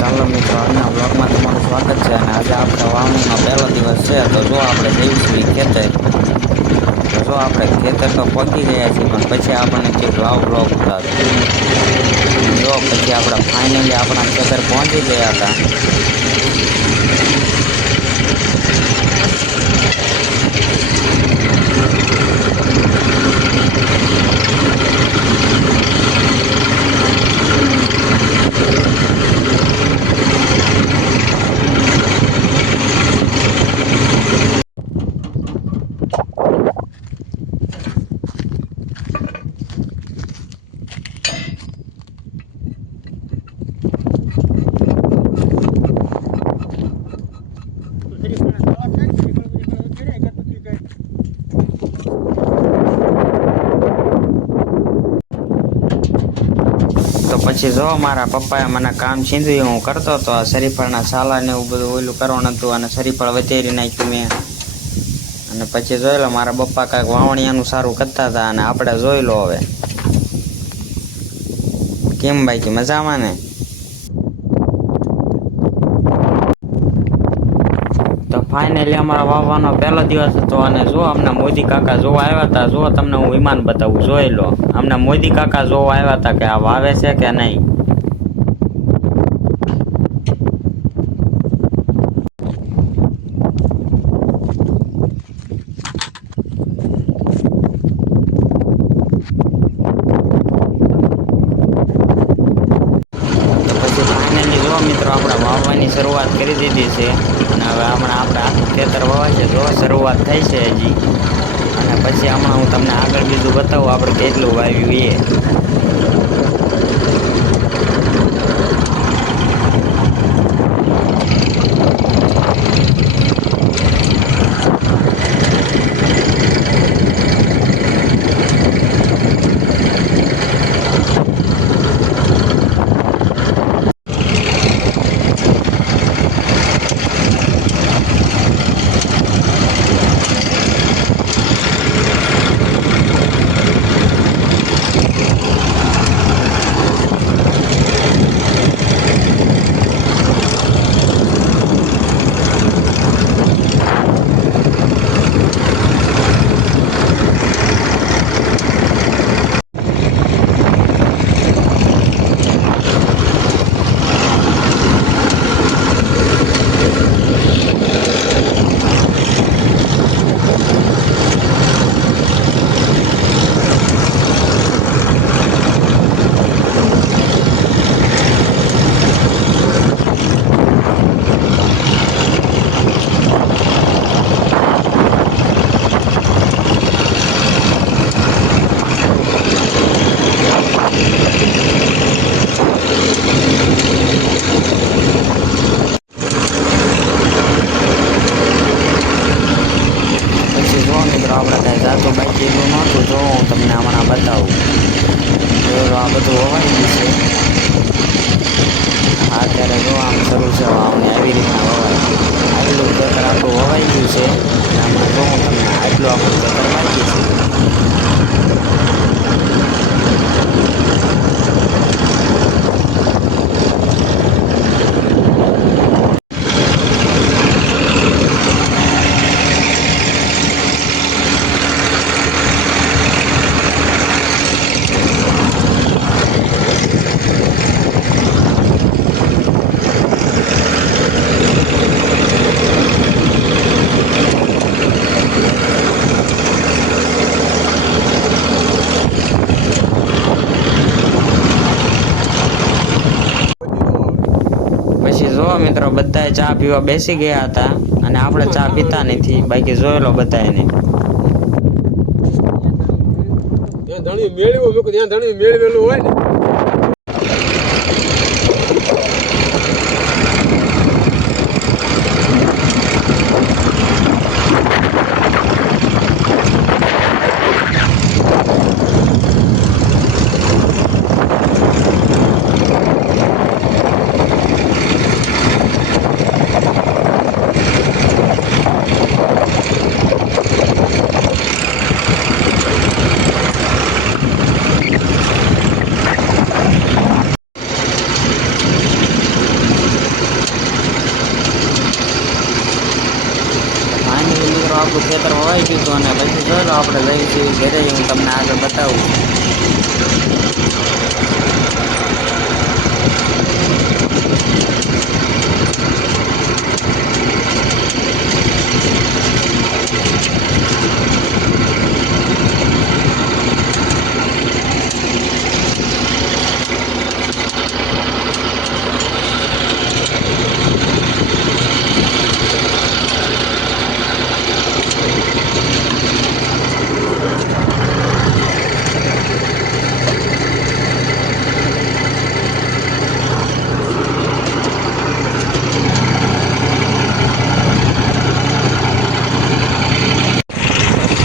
ચાલો મિત્રો, આજના બ્લોગમાં તમારું સ્વાગત છે. અને આજે આપણે વાવણીનો પહેલો દિવસ છે. તો જો આપણે જઈશું ખેતર. તો જો આપણે ખેતર તો પહોંચી ગયા છીએ, પણ પછી આપણને થયું લાવ બ્લોગ ઉતારો. અને જો પછી આપણે ફાઇનલી આપણા ખેતર પહોંચી ગયા હતા. તો પછી જો મારા પપ્પાએ મને કામ છીંધ્યું, હું કરતો હતો શરીફળના સાલા ને એવું બધું ઓલું કરવાનું હતું, અને શરીફળ વધેરી નાખ્યું મેં. અને પછી જોઈ લો મારા પપ્પા કાંઈક વાવણીયાનું સારું કરતા હતા. અને આપણે જોઈ લો હવે કેમ બાકી મજામાં ને. તો ફાઇનલી અમારા વાવવાનો પહેલો દિવસ હતો. અને જો અમને મોદી કાકા જોવા આવ્યા હતા. જો તમને હું વિમાન બતાવું, જોઈ લો. અમને મોદી કાકા જોવા આવ્યા હતા કે આ વાવે છે કે નહીં. તો પછી ફાઇનલી જો મિત્રો, આપણે વાવવાની શરૂઆત કરી દીધી છે. અને હવે હમણાં આપણે આખું ખેતર વાવાય છે. જો શરૂઆત થઈ છે હજી. અને પછી હમણાં હું તમને આગળ બીજું બતાવું આપણે કેટલું વાવ્યું એ. આપણે કાંઈ જાતું બાકી એટલું નહોતું. જો હું તમને હમણાં બતાવું. જો આ બધું વવાઈ ગયું છે. અત્યારે જો આમ શરૂ છે વાવણી, આવી રીતના વવાય. આટલું ખેતર આપણું વવાઈ ગયું છે. અને હમણાં જો હું તમને આટલું આપણું ખેતર બાકી છે. પછી જો મિત્રો, બધા ચા પીવા બેસી ગયા હતા. અને આપણે ચા પીતા નથી. બાકી જોઈ લો બધાને. ધણી મેળવ્યું, ત્યાં ધણી મેળવેલું હોય ને. આપણું ખેતર વવાઈ ગયું હતું અને પછી ચલો આપણે જઈએ છીએ ઘરે, હું તમને આગળ બતાવું છું.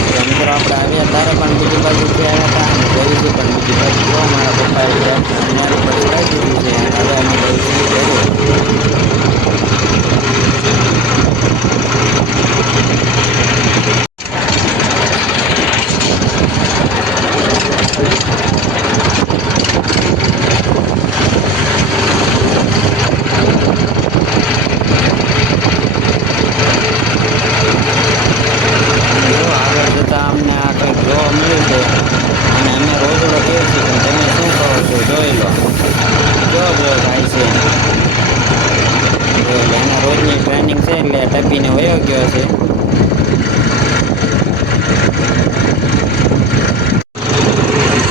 તો મિત્રો આપણે આવ્યા ત્યારે પણ બીજી બાજુથી આવ્યા હતા અને જઈએ છીએ પણ બીજી બાજુ જો મારા પપ્પાએ મેળ ઉપર ચડાવી દીધું છે અને હવે અમે જઈએ છીએ ઘરે. અને જો આગળ જતાં અમને આ કંઈક જોવા મળ્યું છે અને અમે રોજડો કહીએ છીએ પણ તમે શું કહો છો જોઈ લો, જો થાય છે જોઈ લો. એના રોજની ટ્રેનિંગ છે એટલે ટપીને વયો ગયો છે.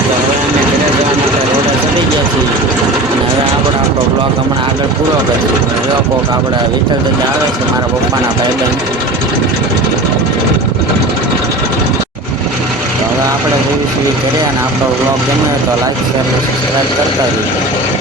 તો હવે અમે ઘરે જવા માટે રોડે ચડી ગયા છીએ અને હવે આપણો બ્લોગ હમણાં આગળ પૂરો કરીશું. જો કોક આપણે વિઠ્ઠલ દાદા આવે છે, મારા પપ્પાના ભાઈબંધ. તો હવે આપણે જઈએ છીએ ઘરે અને આપણો બ્લોગ ગમે તો લાઈક શેર અને સબસ્ક્રાઈબ કરતા રહીએ.